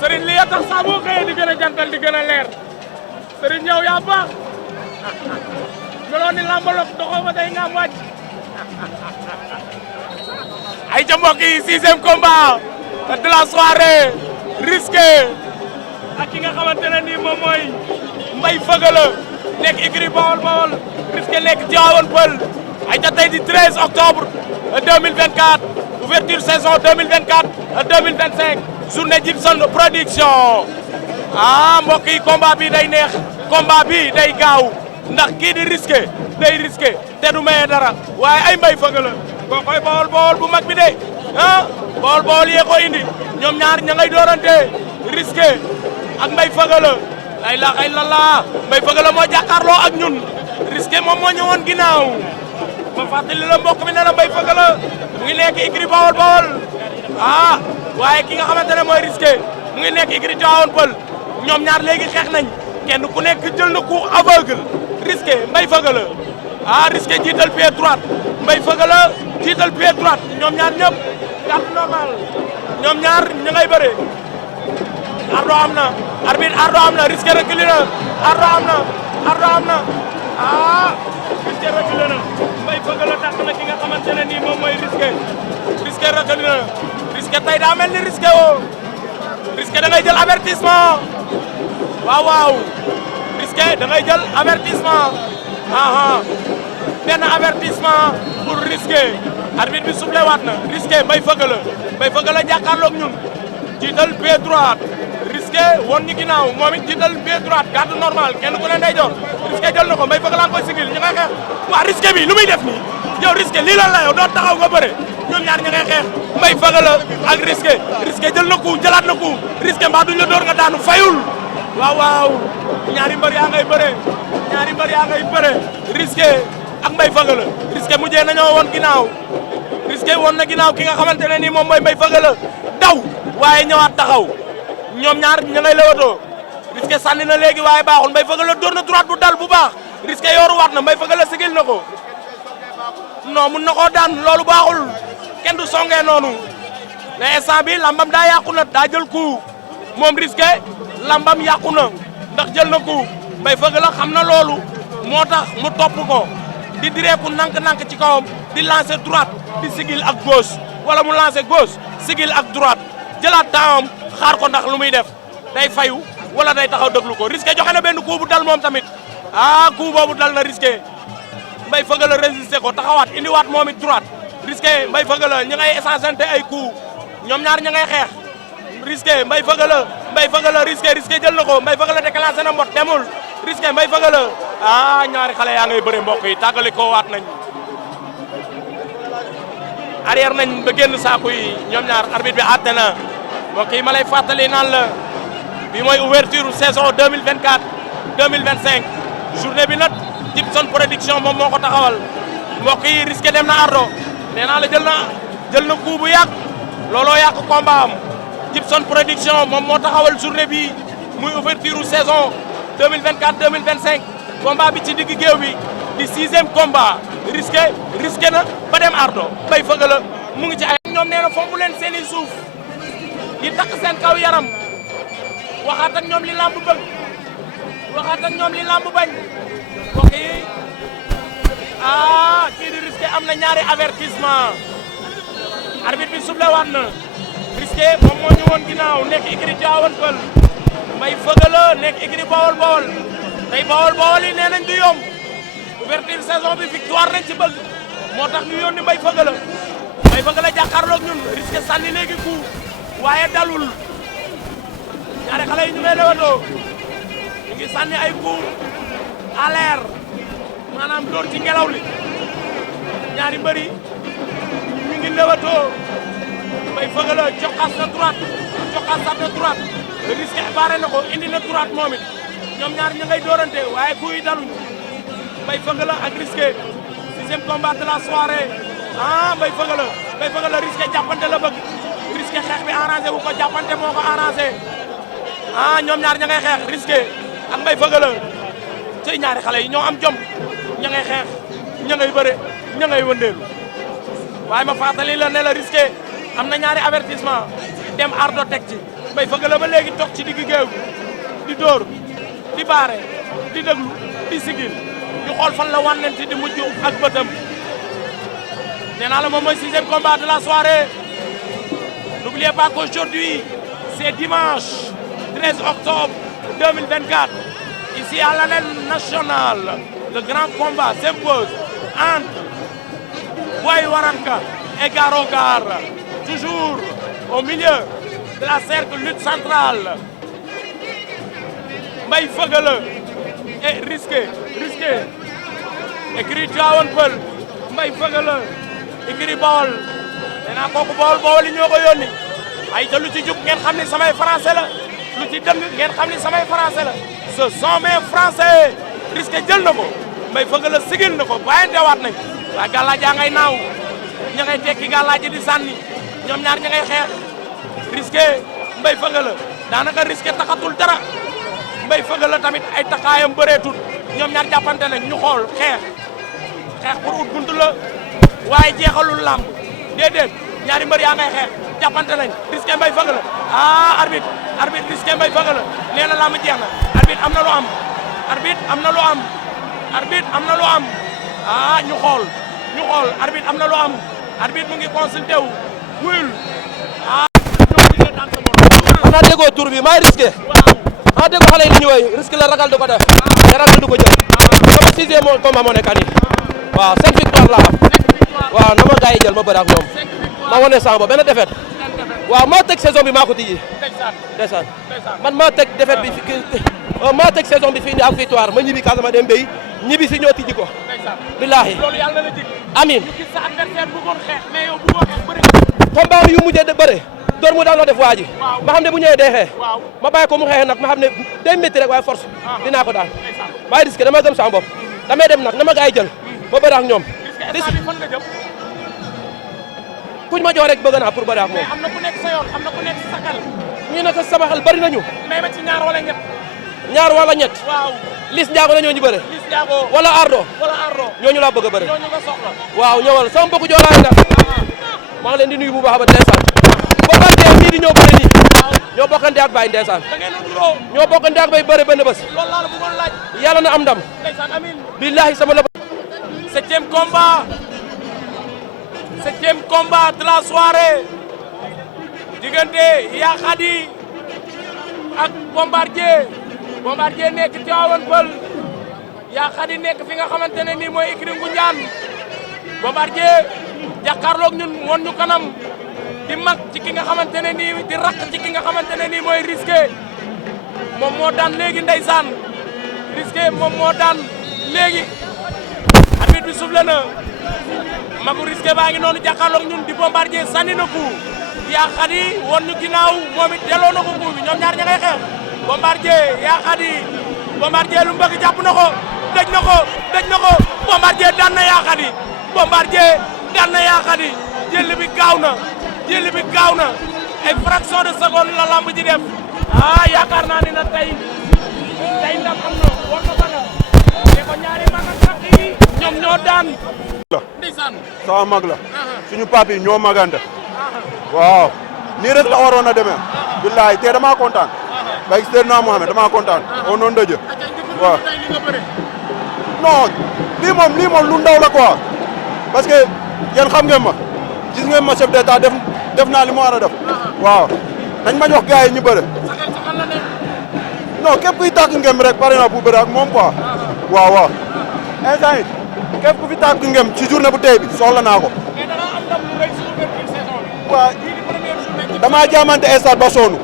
Serigne li ya tax saa boo xëyee di gën a jantal di gën a leer Serigne yow yaa baax meloon ni lambalok doxoo ba day nga wàcc ay ca mbokk yi 6e combat de la soirée risqué ak ki nga xamante ne nii moom mooy Mbaye Feugeula nekk écurie Bawol Bawol risqué nekk Tivaouane Peulh ay ca tey di 13 octobre 2024 ouverture saison 2024 2025 journée Djibson production ah mbokk yi combat bi day neex combat bi day gaaw ndax kii di risqué day risqué te du maye dara waaye ay Mbaye Feugeula koo koy Bawol Bawol bu mag bi de ah Bawol Bawol yee ko indi ñoom ñaar ña ngay doorante risqué ak Mbaye Feugeula la ilaha illallah Mbaye Feugeula moo jàkkaarloo ak ñun risqué moom moo ñëwoon ginnaaw ma fàttali la mbokk mi ne la Mbaye Feugeula mu ngi nekk écurie Bawol Bawol ah waaye ki nga xamante ne mooy risqué mu ngi nekk écurie Tivaouane Peulh ñoom ñaar léegi xeex nañ kenn ku nekk jël na coup aveugle risqué Mbaye Feugeula ah risqué jiital pied droite Mbaye Feugeula jiital pied droite ñoom ñaar ñëpp carte normal ñoom ñaar ñu ngay bëre ardo am na arbitre ardo am na risqué reculé na ardo am na ardo am na ah risqué reculé na Mbaye Feugeula dàq na ki nga xamante ne nii moom mooy risqué risqué reculé na risqué tey daa mel ni risqué woo risqué da ngay jël avertissement waaw waaw risqué da ngay jël avertissement aha benn avertissement pour risqué arbitre bi soufflé waat na risqué Mbaye Feugeula jàkkaarloog ñun jiital pied droite risqué woon ñu ginnaaw moom it jiital pied droite garde normal kenn ku ne ndeyjoor risqué jël na ko Mbaye Feugeula koy sigil ñu ngay xeex waa risqué bi lu muy def nii yow risqué lii lan la yow doo taxaw nga bëre ñoom ñaar ña ngay xeex Mbaye Feugeula ak risqué jël na coup jëlaat na coup risqué mbaa duñ la door nga daanu fayul waaw waaw ñaari mbër yaa ngay bëre risqué ak Mbaye Feugeula risqué mujjee nañoo woon ginnaaw risqué woon na ginnaaw ki nga xamante ne nii moom mooy Mbaye Feugeula daw waaye ñëwaat taxaw ñoom ñaar ña ngay lewatoo risqué sànni na léegi waaye baaxul Mbaye Feugeula door na droite bu dal bu baax risqué yooru waat na Mbaye Feugeula sigil na ko non mun na koo daan loolu baaxul kenn du songee noonu mais instant bi lambam daa yàqu na daa jël coup moom risqué lambam yàqu na ndax jël na coup Mbaye Feugeula xam na loolu moo tax mu topp ko di direeku nank-nank ci kawam di lancer droite di sigil ak gauche wala mu lancer gauche sigil ak droite jëlaat taawam xaar ko ndax lu muy def day fayu wala day taxaw déglu ko risqué joxe na benn coup bu dal moom tamit ah coup boobu dal na risqué Mbaye Feugeula résister ko taxawaat indiwaat moom it droite risqué Mbaye Feugeula ñi ngay échangeante ay coup ñoom ñaar ña ngay xeex risqué Mbaye Feugeula risqué jël na ko Mbaye Feugeula déclenché na mbot demul risqué Mbaye Feugeula ah ñaari xale yaa ngay bëre mbokk yi tàggali ko waat nañ arrière nañ ba génn saaku yi ñoom ñaar arbitre bi àtte na mbokk yi ma lay fàttali naan la bi mooy ouverture saison 2024 2025 journée bi nag Djibson production moom moo ko taxawal mbokk yi risqué dem na ardo nee naa la jël na coup bu yàgg looloo yàq combat am Djibson production moom moo taxawal journée bi muy ouverture saison 2024 2025 combat bi ci digg géew bi di 6e combat risqué na ba dem ardo Mbaye Feugeula mu ngi ci ay ñoom nee na fompu leen seen i suuf di takk seen kaw yaram waxaat ak ñoom li lamb bëgg waxaat ak ñoom li lamb bañ mbokk yi ah kii di risqué am na ñaari avertissement arbitre bi soufflé waat na risqué moom moo ñu woon ginnaaw nekk écurie Tivaouane Peulh Mbaye Feugeula nekk écurie Bawol Bawol tey Bawol Bawol yi nee nañ du yomb ouverture saison bi victoire nañ ci bëgg moo tax ñu yónni Mbaye Feugeula jàkkaarloog ñun risqué sànni léegi coup waaye dalul ñaari xale yi ñu ngay lewatoo ñu ngi sànni ay coup à l'air maanaam door ci ngelaw li ñaari mbëri ñu ngi lewatoo Mbaye Feugeula joxaas na droite risqué barré na ko indi na droite moom it ñoom ñaar ñu ngay doorante waaye coup yi daluñ Mbaye Feugeula ak risqué 6e combat de la soirée ah Mbaye Feugeula risqué jàppante la bëgg risqué xeex bi arrangé wu ko jàppante moo ko arrangé ah ñoom ñaar ña ngay xeex risqué ak Mbaye Feugeula ci ñaari xale yi ñoo am jom ña ngay xeex ña ngay bëre ña ngay wëndeelu waaye ma fàttali la ne la risqué am na ñaari avertissement dem ardo teg ci Mbaye Feugeula ba léegi toog ci digg géew di dóor di baare di déglu di sigil ñu xool fan la wànnenti di mujj ak bëtam nee naa la moom mooy 6e combat de la soirée. N'oubliez pas qu'aujourd'hui c'est dimanche 13 octobre 2024 ici à l'arène nationale le grand combat s'impose entre Boy Waranka et Garo Gare toujours au milieu de la cercle lutte centrale. Mbaye Feugeula et risqué écrit Tivaouane Peulh Mbaye Feugeula écrit Bawol nee naa kooku Bawol yi ñoo ko yónni ay te lu ci jub ngeen xam ni samay français la lu ci dëng ngeen xam ni samay français la ce sont mes français risqué jël na ko Mbaye Feugeula sigil na ko bàyyantewaat nañ waa gàllaaj yaa ngay naaw ña ngay tekki gàllaaj di sànni ñoom ñaar ña ngay xeex risqué Mbaye Feugeula daanaka risqué taxatul dara Mbaye Feugeula tamit ay taxaayam bëreetul ñoom ñaar jàppante nañ ñu xool xeex pour ut buntu la waaye jeexalul làmb déedéet ñaari mbër yaa ngay xeex jàppante nañ risqué Mbaye Feugeula arbitre risqué Mbaye Feugeula nee na làmb jeex na arbitre am na lu am arbitre am na lu am ñu xool arbitre am na lu am arbitre mu ngi consulté wu wuyul xanaa déggoo tur bi maay risqué xanaa déggoo xale yi li ñu woy risque la ragal du ko def te ragal du ko jël sama 6e combat moo nekk nii waaw 5 victoire la am waaw na ma gars yi jël ma bëri ak ñoom ma wane sama bopp benn défaite waaw maa teg saison bi maa ko tijji ndeysaan man maa teg défaite bi maa teg saison bi fii nii ak victoire ma ñibbi Casamance dem béy ñibbi si ñoo tijji ko billaahi amiin combat yu mujjee de bëre door mu daan la def waa ji ma xam ne bu ñëwee day xeex ma bàyyi ko mu xeex nag ma xam ne day métti rek waaye force dinaa ko daan bàyyi risque dama gëm sama bopp damay dem nag na ma gars yi jël ba bëri ak ñoom kuñ ma jox rek bëgg naa pour bëri ak moom am na ku nekk sa yoon am na ku nekk sa xel ñu nekk sama xel bëri nañu mais ma ci ñaar wala ñett waaw Liss Ndiago la ñoo ñu bëre wala Ardo ñooñu laa bëgg a bëre waaw ñëwal sama mbokku joolaay nag maa ngi leen di nuyu bu baax ba ndeysaan bokkante ak ñii di ñoo bëre nii ñoo bokkante ak Baye ndeysaan ñoo bokkante ak Baye bëre benn bés yàlla na am ndam billahi sama la 7e combat de la soirée diggante Yaa Khady ak Bombardier nekk Tivaouane Peulh Yaa Khady nekk fi nga xamante ne nii mooy écurie Ngoundiane Bombardier jàkkaarloog ñun woon ñu kanam di mag ci ki nga xamante ne nii di rakk ci ki nga xamante ne nii mooy risqué moom moo daan léegi ndeysaan risqué moom moo daan léegi arbitre bi soufflé na magu risqué baa ngi noonu jàkkaarloog ñun di Bombardier sànni na coup Yaa Khady woon ñu ginnaaw moom it delloo na ko coup bi ñoom ñaar ña ngay xeex Bombardier Yaa Khady Bombardier lu mu bëgg jàpp na ko dëj na ko Bombardier daan na Yaa Khady Bombardier daan na Yaa Khady jël bi gaaw na ay fraction de seconde la lamb ji def yaakaar naa ni na tey ndam am na war na baga ne ko ñaari mag ak rakk yi ñoom ñoo daan ndeysaan sama mag la suñu papi ñoo magante waaw nii rek la waroon a demee billahi te dama kontaan ba gis naa Mohamed dama kontaan au nom de Dieu waaw non lii moom lu ndaw la quoi parce que yéen xam ngeen ma gis ngeen ma chef d'état def naa li ma war a def waaw nañ ma jox gars yi ñu bëre non képp kuy tàkk ngem rek pare na bu bëre ak moom quoi waaw instant yi képp ku fi tàkk ngem ci journée bu tey bi soxla naa ko waaw damaa jaamante stade ba sonn